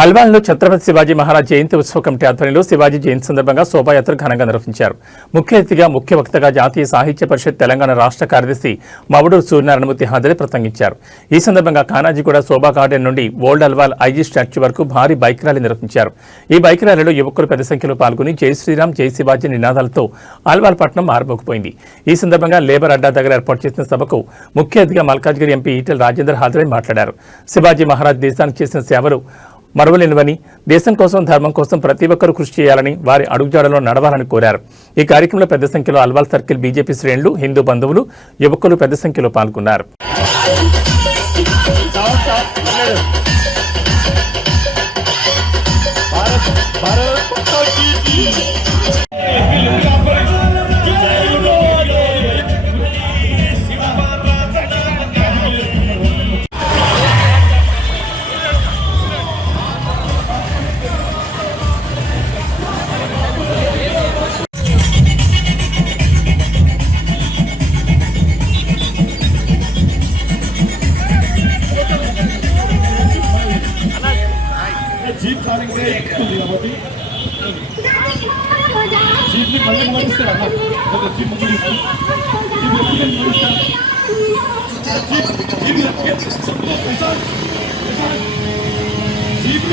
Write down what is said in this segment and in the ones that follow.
అల్వాల్లో ఛత్రపతి శివాజీ మహారాజ్ జయంతి ఉత్సవ కమిటీ ఆధ్వర్యంలో శివాజీ జయంతి సందర్భంగా శోభాయాత్ర ఘనంగా నిర్వహించారు. ముఖ్య అతిథిగా ముఖ్య వక్తగా జాతీయ సాహిత్య పరిషత్ తెలంగాణ రాష్ట్ర కార్యదర్శి మవడూరు సూర్యనారాయణమూర్తి హాజరై ప్రసంగించారు. ఈ సందర్భంగా కానాజీగూడ శోభా గార్డెన్ నుండి ఓల్డ్ అల్వాల్ ఐజీ స్టాచ్యూ వరకు భారీ బైక్ ర్యాలీ నిర్వహించారు. ఈ బైక్ ర్యాలీలో యువకులు పెద్ద సంఖ్యలో పాల్గొని జై శ్రీరామ్ జై శివాజీ నినాదాలతో అల్వాల్ పట్టణం మారుమోగిపోయింది. ఈ సందర్భంగా లేబర్ అడ్డా దగ్గర ఏర్పాటు చేసిన సభకు ముఖ్య అతిథిగా మల్కాజ్గిరి ఎంపీ ఈటెల రాజేందర్ హాజరై మాట్లాడారు. శివాజీ మహారాజ్ దేశానికి చేసిన సేవలు మరువలేనివని, దేశం కోసం ధర్మం కోసం ప్రతి ఒక్కరూ కృషి చేయాలని, వారి అడుగుజాడలో నడవాలని కోరారు. ఈ కార్యక్రమంలో పెద్ద సంఖ్యలో అల్వాల్ సర్కిల్ బీజేపీ శ్రేణులు, హిందూ బంధువులు, యువకులు పెద్ద సంఖ్యలో పాల్గొన్నారు. జీప్ కాలింగ్ ఎక్కుతుంది కాబట్టి జీప్ని మళ్ళీ ముగిస్తారు అన్న జీప్ ముగిస్తారు జీప్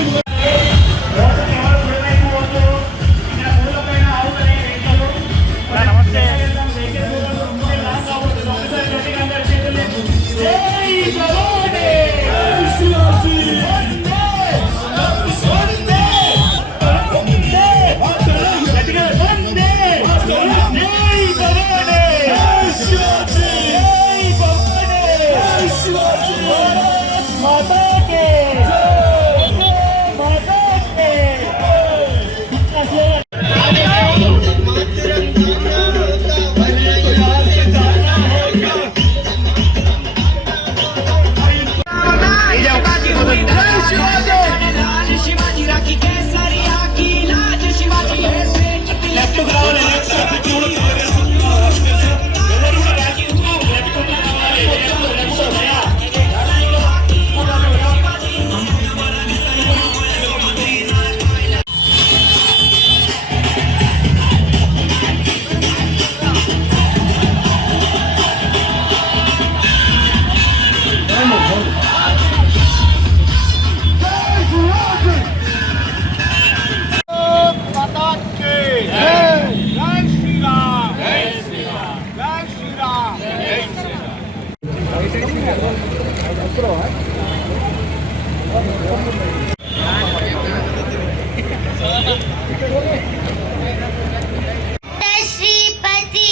श्रीपति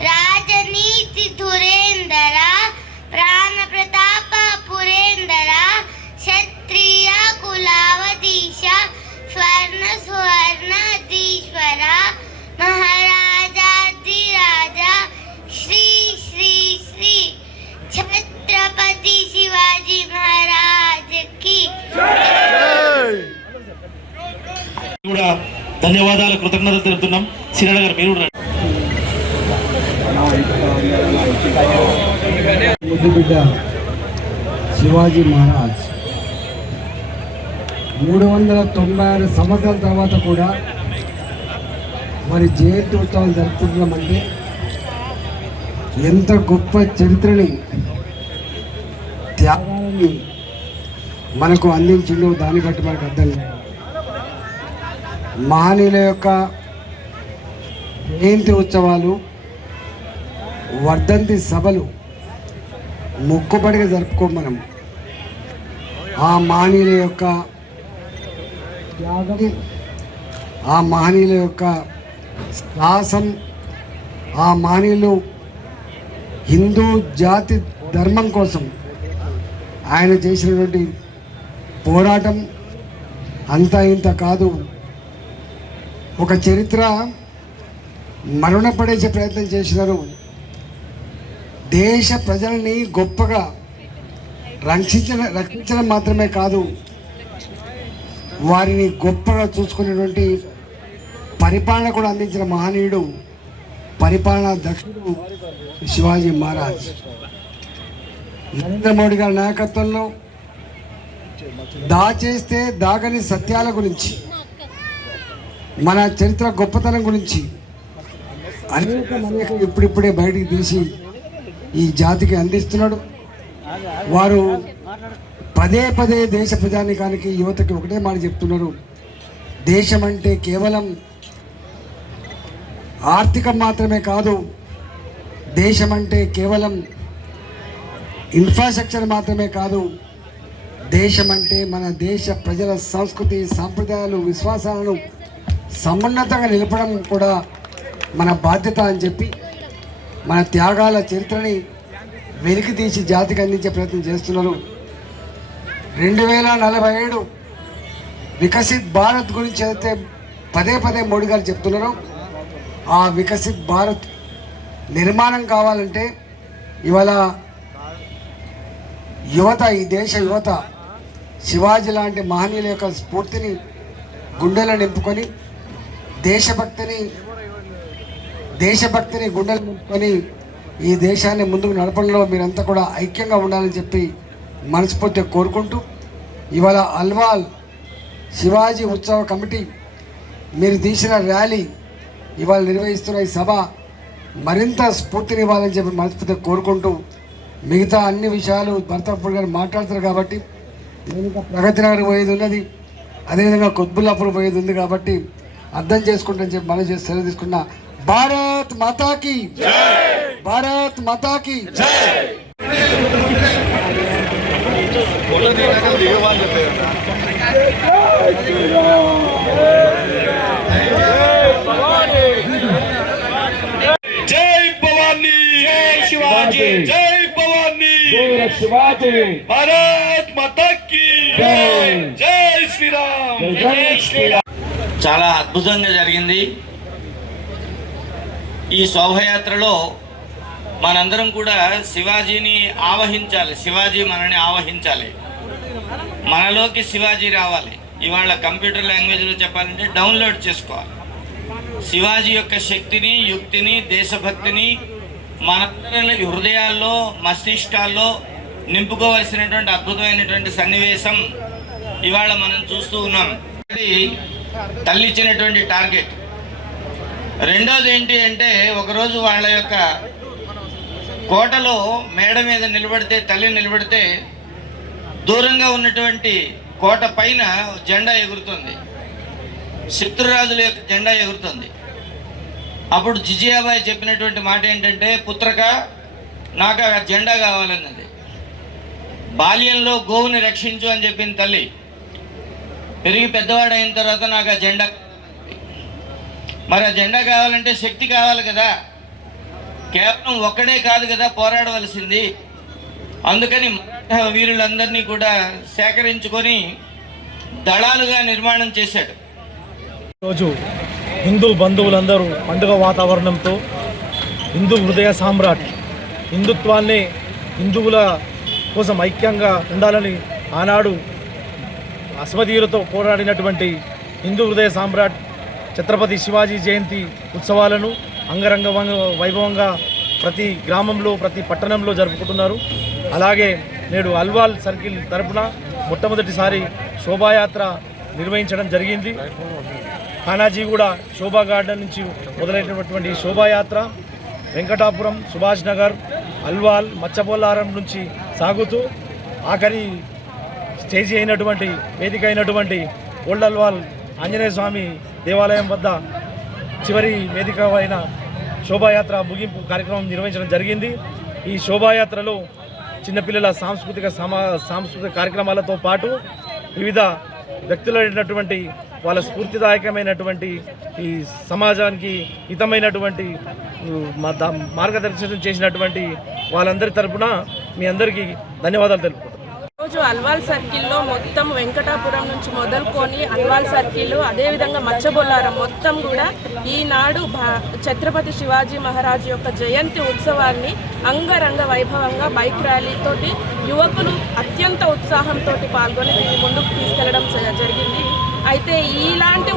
राजनीति धुरेंद्र प्राण प्रताप पुरेंद्र क्षत्रिय कुलावधीश स्वर्ण सुवर्णधीश्वर महाराजाधिराजा श्री श्री श्री छत्रपति शिवाजी महाराज की కూడా ధన్యవాదాలు కృతజ్ఞతలు తెలుపుతున్నాం. సిరణ గారు మీరు బిడ్డ శివాజీ మహారాజ్ 396 సంవత్సరాల తర్వాత కూడా మరి జయంతి ఉత్సవం జరుపుకుంటున్నామంటే ఎంత గొప్ప చరిత్రని, త్యాగాన్ని మనకు అందించిందో దాన్ని బట్టి మనకు అర్థం లేదు. మహనీయుల యొక్క జయంతి ఉత్సవాలు, వర్ధంతి సభలు మొక్కుబడిగా జరుపుకోం మనం. ఆ మహనీయుల యొక్క త్యాగం, ఆ మహనీయుల యొక్క సాహసం, ఆ మహనీయులు హిందూ జాతి ధర్మం కోసం ఆయన చేసినటువంటి పోరాటం అంతా ఇంత కాదు. ఒక చరిత్ర మరణపడేసే ప్రయత్నం చేసినారు. దేశ ప్రజలని గొప్పగా రక్షించడం మాత్రమే కాదు, వారిని గొప్పగా చూసుకునేటువంటి పరిపాలన కూడా అందించిన మహనీయుడు, పరిపాలనా దక్షుడు శివాజీ మహారాజ్. నరేంద్ర మోడీ గారి నాయకత్వంలో దాచేస్తే దాగని సత్యాల గురించి, మన చరిత్ర గొప్పతనం గురించి అనేక ఇప్పుడిప్పుడే బయటికి తీసి ఈ జాతికి అందిస్తున్నాడు. వారు పదే పదే దేశ ప్రజానికానికి, యువతకి ఒకటే మాట చెప్తున్నారు, దేశం అంటే కేవలం ఆర్థికం మాత్రమే కాదు, దేశం అంటే కేవలం ఇన్ఫ్రాస్ట్రక్చర్ మాత్రమే కాదు, దేశం అంటే మన దేశ ప్రజల సంస్కృతి, సాంప్రదాయాలు, విశ్వాసాలను సమున్నతంగా నిలపడం కూడా మన బాధ్యత అని చెప్పి మన త్యాగాల చరిత్రని వెలికి తీసి జాతికి అందించే ప్రయత్నం చేస్తున్నారు. 2047 వికసిత్ భారత్ గురించి అయితే పదే పదే మోడీ గారు చెప్తున్నారు. ఆ వికసిత్ భారత్ నిర్మాణం కావాలంటే ఇవాళ యువత, ఈ దేశ యువత శివాజీ లాంటి మహనీయుల యొక్క స్ఫూర్తిని గుండెలో నింపుకొని దేశభక్తిని గుండెలు నింపుకొని ఈ దేశాన్ని ముందుకు నడపడంలో మీరంతా కూడా ఐక్యంగా ఉండాలని చెప్పి మనస్ఫూర్తిగా కోరుకుంటూ, ఇవాళ అల్వాల్ శివాజీ ఉత్సవ కమిటీ మీరు తీసిన ర్యాలీ, ఇవాళ నిర్వహిస్తున్న ఈ సభ మరింత స్ఫూర్తినివ్వాలని చెప్పి మనస్ఫూర్తిగా కోరుకుంటూ, మిగతా అన్ని విషయాలు భర్తపూర్ గారు మాట్లాడతారు కాబట్టి నేను ఇంకా ప్రగతి నగర్ పోయేది ఉన్నది, అదేవిధంగా కుత్బుల్లాపూర్ పోయేది ఉంది కాబట్టి అర్థం చేసుకుంటానని చెప్పి మనం చేసి సెలవు తీసుకున్నా. భారత్ మాతాకి భారత్ మాతాకి జై భవానీ, జై శివాజీ, జై భవానీ, జై శివాజీ, భారత్ మాతా కీ జై, జై శ్రీరామ్, జై శ్రీరామ్. చాలా అద్భుతంగా జరిగింది. ఈ శోభయాత్రలో మనందరం కూడా శివాజీని ఆవహించాలి, శివాజీ మనని ఆవహించాలి, మనలోకి శివాజీ రావాలి. ఇవాళ కంప్యూటర్ లాంగ్వేజ్లో చెప్పాలంటే డౌన్లోడ్ చేసుకోవాలి. శివాజీ యొక్క శక్తిని, యుక్తిని, దేశభక్తిని మనందరి హృదయాల్లో, మస్తిష్కాల్లో నింపుకోవాల్సినటువంటి అద్భుతమైనటువంటి సన్నివేశం ఇవాళ మనం చూస్తూ ఉన్నాం. తల్లి ఇచ్చినటువంటి టార్గెట్. రెండోది ఏంటి అంటే, ఒకరోజు వాళ్ళ యొక్క కోటలో మేడ మీద నిలబడితే, తల్లి నిలబడితే దూరంగా ఉన్నటువంటి కోట పైన జెండా ఎగురుతుంది, శత్రురాజుల యొక్క జెండా ఎగురుతుంది. అప్పుడు జిజియాబాయి చెప్పినటువంటి మాట ఏంటంటే, పుత్రక నాకు ఆ జెండా కావాలన్నది. బాల్యంలో గోవుని రక్షించు అని చెప్పింది తల్లి. పెరిగి పెద్దవాడైన తర్వాత నాకు ఆ జెండా, మరి ఆ జెండా కావాలంటే శక్తి కావాలి కదా, కేవలం ఒక్కడే కాదు కదా పోరాడవలసింది. అందుకని వీరులందరినీ కూడా సేకరించుకొని దళాలుగా నిర్మాణం చేశాడు. ఈరోజు హిందూ బంధువులందరూ పండుగ వాతావరణంతో హిందూ హృదయ సామ్రాట్, హిందుత్వాన్ని, హిందువుల కోసం ఐక్యంగా ఉండాలని ఆనాడు అశ్వధీయులతో పోరాడినటువంటి హిందూ హృదయ సామ్రాట్ ఛత్రపతి శివాజీ జయంతి ఉత్సవాలను అంగరంగ వైభవంగా ప్రతి గ్రామంలో, ప్రతి పట్టణంలో జరుపుకుంటున్నారు. అలాగే నేడు అల్వాల్ సర్కిల్ తరపున మొట్టమొదటిసారి శోభాయాత్ర నిర్వహించడం జరిగింది. ఖానాజీగూడ శోభా గార్డెన్ నుంచి మొదలైనటువంటి శోభాయాత్ర వెంకటాపురం, సుభాష్ నగర్, అల్వాల్, మచ్చబొల్లారం నుంచి సాగుతూ ఆఖరి స్టేజీ అయినటువంటి, వేదిక అయినటువంటి ఓల్డ్ అల్వాల్ ఆంజనేయ స్వామి దేవాలయం వద్ద చివరి వేదిక అయిన శోభాయాత్ర ముగింపు కార్యక్రమం నిర్వహించడం జరిగింది. ఈ శోభాయాత్రలో చిన్నపిల్లల సాంస్కృతిక కార్యక్రమాలతో పాటు వివిధ వ్యక్తులైనటువంటి వాళ్ళ స్ఫూర్తిదాయకమైనటువంటి ఈ సమాజానికి హితమైనటువంటి మార్గదర్శనం చేసినటువంటి వాళ్ళందరి తరపున మీ అందరికీ ధన్యవాదాలు తెలుపుకుంటున్నాను. రోజు అల్వాల్ సర్కిల్లో మొత్తం వెంకటాపురం నుంచి మొదలుకొని అల్వాల్ సర్కిల్, అదేవిధంగా మచ్చబొల్లారం మొత్తం కూడా ఈనాడు ఛత్రపతి శివాజీ మహారాజ్ యొక్క జయంతి ఉత్సవాన్ని అంగరంగ వైభవంగా బైక్ ర్యాలీతోటి యువకులు అత్యంత ఉత్సాహంతో పాల్గొని దీన్ని ముందుకు తీసుకెళ్లడం జరిగింది. అయితే ఇలాంటి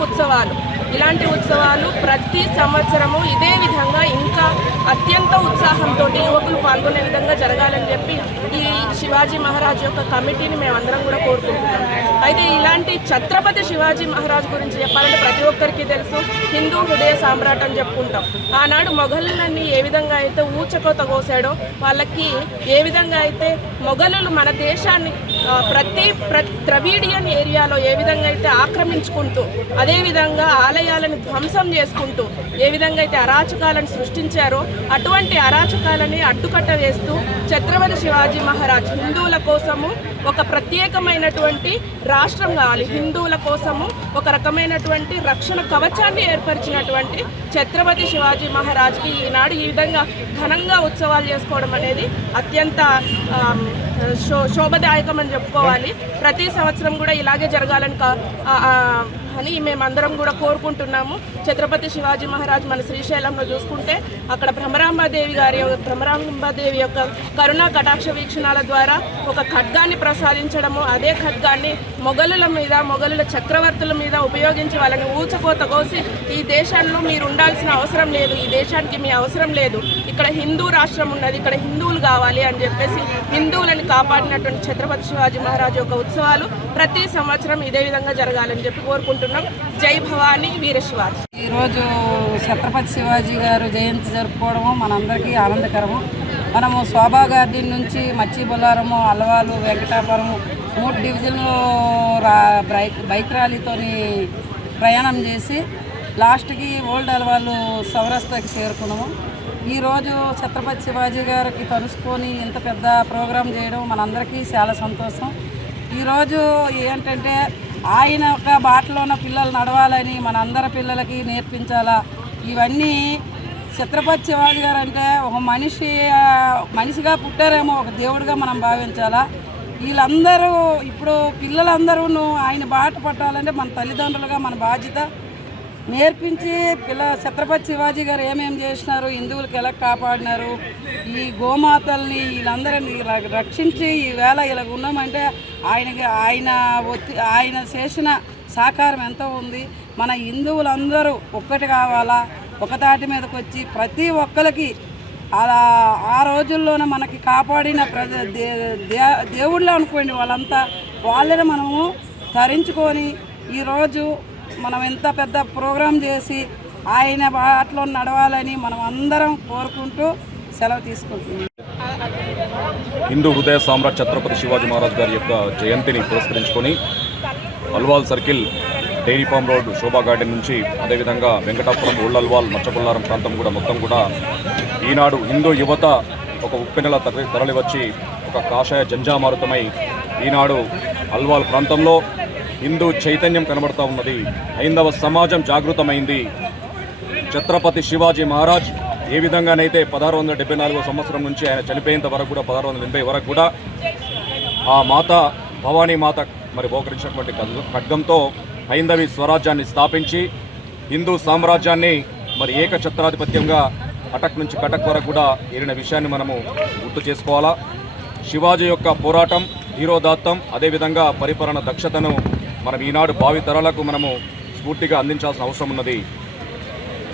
ఉత్సవాలు ప్రతి సంవత్సరము ఇదే విధంగా ఇంకా అత్యంత ఉత్సాహంతో యువకులు పాల్గొనే విధంగా జరగాలని చెప్పి ఈ శివాజీ మహారాజ్ యొక్క కమిటీని మేమందరం కూడా కోరుకుంటున్నాం. అయితే ఇలాంటి ఛత్రపతి శివాజీ మహారాజ్ గురించి చెప్పాలంటే ప్రతి ఒక్కరికి తెలుసు, హిందూ హృదయ సామ్రాట్ అని చెప్పుకుంటాం. ఆనాడు మొఘలులని ఏ విధంగా అయితే ఊచకోత కోసాడో, వాళ్ళకి ఏ విధంగా అయితే మొఘలులు మన దేశాన్ని ప్రతి ద్రవిడియన్ ఏరియాలో ఏ విధంగా అయితే ఆక్రమించుకుంటూ, అదేవిధంగా ఆలయాలను ధ్వంసం చేసుకుంటూ ఏ విధంగా అయితే అరాచకాలను సృష్టించారో అటువంటి అరాచకాలని అడ్డుకట్ట వేస్తూ ఛత్రపతి శివాజీ మహారాజ్ హిందువుల కోసము ఒక ప్రత్యేకమైనటువంటి రాష్ట్రం కావాలి, హిందువుల కోసము ఒక రకమైనటువంటి రక్షణ కవచాన్ని ఏర్పరిచినటువంటి ఛత్రపతి శివాజీ మహారాజ్కి ఈనాడు ఈ విధంగా ఘనంగా ఉత్సవాలు చేసుకోవడం అనేది అత్యంత శోభదాయకం అని చెప్పుకోవాలి. ప్రతి సంవత్సరం కూడా ఇలాగే జరగాలని అని మేమందరం కూడా కోరుకుంటున్నాము. ఛత్రపతి శివాజీ మహారాజ్ మన శ్రీశైలంలో చూసుకుంటే అక్కడ భ్రమరాంబాదేవి యొక్క కరుణా కటాక్ష వీక్షణాల ద్వారా ఒక ఖడ్గాన్ని ప్రసాదించడము, అదే ఖడ్గాన్ని మొఘలుల చక్రవర్తుల మీద ఉపయోగించి వాళ్ళని ఊచకోత కోసి ఈ దేశంలో మీరు ఉండాల్సిన అవసరం లేదు, ఈ దేశానికి మీ అవసరం లేదు, ఇక్కడ హిందూ రాష్ట్రం ఉన్నది, ఇక్కడ హిందువులు కావాలి అని చెప్పేసి హిందువులను కాపాడినటువంటి ఛత్రపతి శివాజీ మహారాజ్ యొక్క ఉత్సవాలు ప్రతి సంవత్సరం ఇదే విధంగా జరగాలని చెప్పి కోరుకుంటున్నాం. జై భవానీ వీర శివాజీ. ఈరోజు ఛత్రపతి శివాజీ గారు జయంతి జరుపుకోవడము మనందరికీ ఆనందకరము. మనము శోభా గార్డెన్ నుంచి మచ్చిబొల్లారము, అల్వాలు, వెంకటాపురము 3 డివిజన్లు బైక్ ర్యాలీతోని ప్రయాణం చేసి లాస్ట్కి ఓల్డ్ అల్వాలు సౌరాష్ట్రకి చేరుకున్నాము. ఈరోజు ఛత్రపతి శివాజీ గారికి కలుసుకొని ఇంత పెద్ద ప్రోగ్రాం చేయడం మనందరికీ చాలా సంతోషం. ఈరోజు ఏంటంటే ఆయన ఒక బాటలో ఉన్న పిల్లలు నడవాలని మనందరి పిల్లలకి నేర్పించాలా. ఇవన్నీ ఛత్రపతి శివాజీ గారు అంటే ఒక మనిషిగా పుట్టారేమో, ఒక దేవుడిగా మనం భావించాలా. వీళ్ళందరూ ఇప్పుడు పిల్లలందరూ ఆయన బాట పట్టాలంటే మన తల్లిదండ్రులుగా మన బాధ్యత. నేర్పించి ఛత్రపతి శివాజీ గారు ఏమేమి చేసినారు, హిందువులకు ఎలా కాపాడినారు, ఈ గోమాతల్ని వీళ్ళందరినీ రక్షించి ఈవేళ ఇలా ఉన్నామంటే ఆయన చేసిన సహకారం ఎంతో ఉంది. మన హిందువులందరూ ఒక్కటి కావాలా, ఒక తాటి మీదకి వచ్చి ప్రతి ఒక్కరికి అలా ఆ రోజుల్లోనే మనకి కాపాడిన దేవుళ్ళు అనుకోండి, వాళ్ళని మనము తరించుకొని ఈరోజు మనం ఎంత పెద్ద ప్రోగ్రాం చేసి ఆయన బాటలో నడవాలని మనం అందరం కోరుకుంటూ సెలవు తీసుకుంటున్నాం. హిందూ హృదయ సామ్రాట్ ఛత్రపతి శివాజీ మహారాజ్ గారి యొక్క జయంతిని పురస్కరించుకొని Alwal circle, dairy farm road, Shobha garden నుంచి అదేవిధంగా వెంకటాపురం, ఓల్డ్ అల్వాల్, మచ్చబొల్లారం ప్రాంతం కూడా మొత్తం కూడా ఈనాడు హిందూ యువత ఒక ఉప్పెనెల తరలి వచ్చి ఒక కాషాయ జంజామారుతమై ఈనాడు అల్వాల్ ప్రాంతంలో హిందూ చైతన్యం కనబడుతూ ఉన్నది. హైందవ సమాజం జాగృతమైంది. ఛత్రపతి శివాజీ మహారాజ్ ఏ విధంగానైతే 1674 సంవత్సరం నుంచి ఆయన చనిపోయేంత వరకు కూడా 1680 వరకు కూడా ఆ మాత భవానీ మాత మరి బోకరించినటువంటి ఖడ్గంతో హైందవి స్వరాజ్యాన్ని స్థాపించి హిందూ సామ్రాజ్యాన్ని మరి ఏకఛత్రాధిపత్యంగా అటక్ నుంచి కటక్ వరకు కూడా ఏరిన విషయాన్ని మనము గుర్తు చేసుకోవాలా. శివాజీ యొక్క పోరాటం, ధీరోదాత్తం, అదేవిధంగా పరిపాలన దక్షతను మనం ఈనాడు భావి తరాలకు మనము స్ఫూర్తిగా అందించాల్సిన అవసరం ఉన్నది.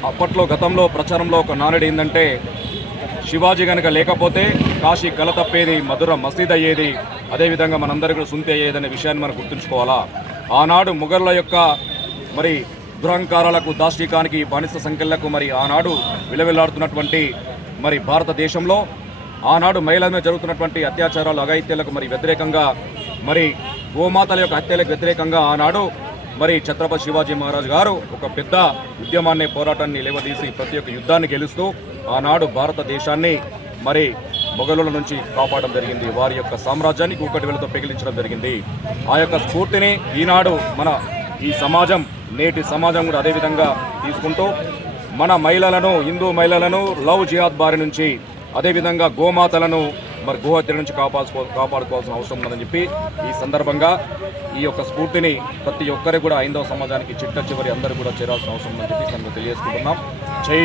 అప్పట్లో గతంలో ప్రచారంలో ఒక నానుడి ఏంటంటే శివాజీ కనుక లేకపోతే కాశీ కల తప్పేది, మధుర మసీద్ అయ్యేది, అదేవిధంగా మనందరికీ కూడా సుంతి అయ్యేదనే విషయాన్ని మనం గుర్తుంచుకోవాలా. ఆనాడు మొఘళ్ళ యొక్క మరి దురహంకారాలకు, దాష్టికానికి, బానిస సంఖ్యలకు మరి ఆనాడు విలవిల్లాడుతున్నటువంటి మరి భారతదేశంలో ఆనాడు మహిళల మీద జరుగుతున్నటువంటి అత్యాచారాలు, అఘాయిత్యాలకు మరి వ్యతిరేకంగా, మరి గోమాతల యొక్క హత్యలకు వ్యతిరేకంగా ఆనాడు మరి ఛత్రపతి శివాజీ మహారాజ్ గారు ఒక పెద్ద ఉద్యమాన్ని, పోరాటాన్ని లేవదీసి ప్రతి ఒక్క యుద్ధాన్ని గెలుస్తూ ఆనాడు భారతదేశాన్ని మరి మొఘలుల నుంచి కాపాడడం జరిగింది. వారి యొక్క సామ్రాజ్యానికి ఒకటి వేలతో పెగిలించడం జరిగింది. ఆ యొక్క స్ఫూర్తిని ఈనాడు మన ఈ సమాజం, నేటి సమాజం కూడా అదేవిధంగా తీసుకుంటూ మన మహిళలను, హిందూ మహిళలను లవ్ జిహాద్ బారి నుంచి, అదేవిధంగా గోమాతలను మరి గోహత్య నుంచి కాపాడుకోవాల్సిన అవసరం ఉందని చెప్పి ఈ సందర్భంగా ఈ యొక్క స్ఫూర్తిని ప్రతి ఒక్కరికి కూడా హైందవ సమాజానికి చిట్ట చివరి అందరూ కూడా చేరాల్సిన అవసరం ఉందని చెప్పి తెలియజేసుకుంటున్నాం. జై